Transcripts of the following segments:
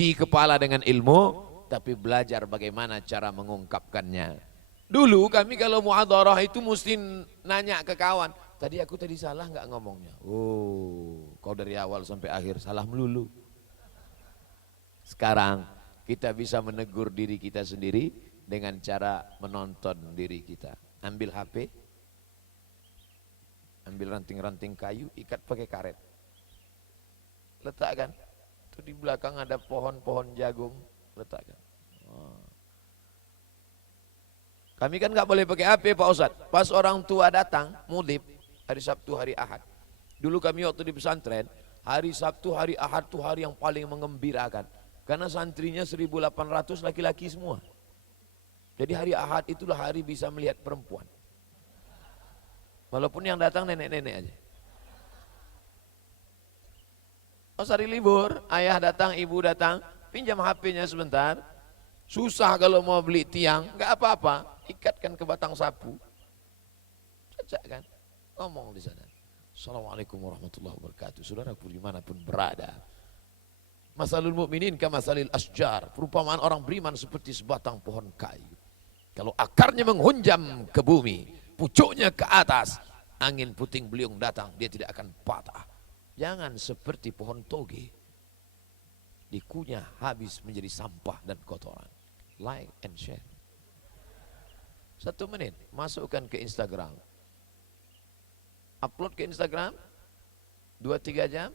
isi kepala dengan ilmu, tapi belajar bagaimana cara mengungkapkannya. Dulu kami kalau muhadharah itu mesti nanya ke kawan, tadi salah nggak ngomongnya? Oh, kau dari awal sampai akhir salah melulu. Sekarang kita bisa menegur diri kita sendiri dengan cara menonton diri kita. Ambil HP, ambil ranting-ranting kayu, ikat pakai karet. Letakkan. Itu di belakang ada pohon-pohon jagung, letakkan. Kami kan nggak boleh pakai HP Pak Ustadz. Pas orang tua datang, mudib, hari Sabtu, hari Ahad. Dulu kami waktu di pesantren, hari Sabtu, hari Ahad itu hari yang paling mengembirakan. Karena santrinya 1.800 laki-laki semua. Jadi hari Ahad itulah hari bisa melihat perempuan. Walaupun yang datang nenek-nenek aja. Pas hari libur, ayah datang, ibu datang, pinjam HP-nya sebentar. Susah kalau mau beli tiang, nggak apa-apa, ikatkan ke batang sapu. Cocok kan? Ngomong di sana. Assalamualaikum warahmatullahi wabarakatuh. Saudaraku dimanapun berada. Masalul mu'minin kamasalil asjar. Perumpamaan orang beriman seperti sebatang pohon kayu. Kalau akarnya menghunjam ke bumi, pucuknya ke atas, angin puting beliung datang, dia tidak akan patah. Jangan seperti pohon toge. Dikunyah habis menjadi sampah dan kotoran. Like and share. 1 menit, masukkan ke Instagram. Upload ke Instagram, 2-3 jam,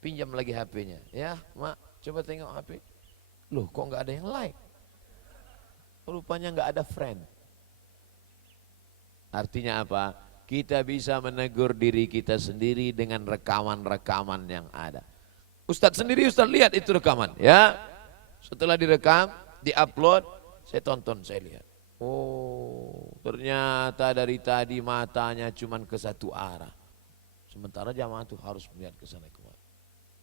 pinjam lagi HP-nya. Ya, Mak, coba tengok HP. Loh, kok nggak ada yang like? Rupanya nggak ada friend. Artinya apa? Kita bisa menegur diri kita sendiri dengan rekaman-rekaman yang ada. Ustadz sendiri, Ustadz lihat itu rekaman, ya. Setelah direkam, diupload, saya tonton, saya lihat. Oh, ternyata dari tadi matanya cuma ke satu arah. Sementara jamaah itu harus melihat ke sana kemana.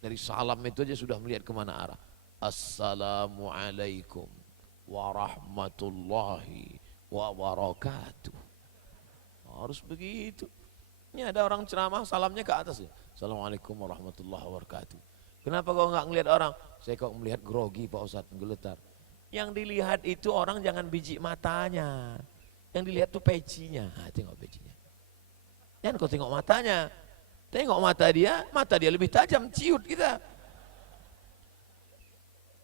Dari salam itu aja sudah melihat kemana arah. Assalamualaikum warahmatullahi wabarakatuh. Harus begitu. Ini ada orang ceramah salamnya ke atas ya. Assalamualaikum warahmatullahi wabarakatuh. Kenapa kau nggak ngelihat orang? Saya kok melihat grogi Pak Ustadz, menggeletar. Yang dilihat itu orang jangan biji matanya. Yang dilihat tuh pecinya. Tengok pecinya. Jangan kau tengok matanya. Tengok mata dia lebih tajam, ciut kita.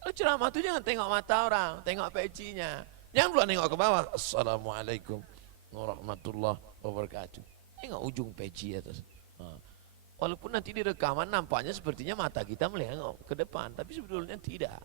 Kalau ceramah itu jangan tengok mata orang, tengok pecinya. Jangan pula nengok ke bawah. Assalamualaikum warahmatullahi wabarakatuh. Tengok ujung peci atas. Walaupun nanti di rekaman nampaknya sepertinya mata kita melihat ke depan, tapi sebetulnya tidak.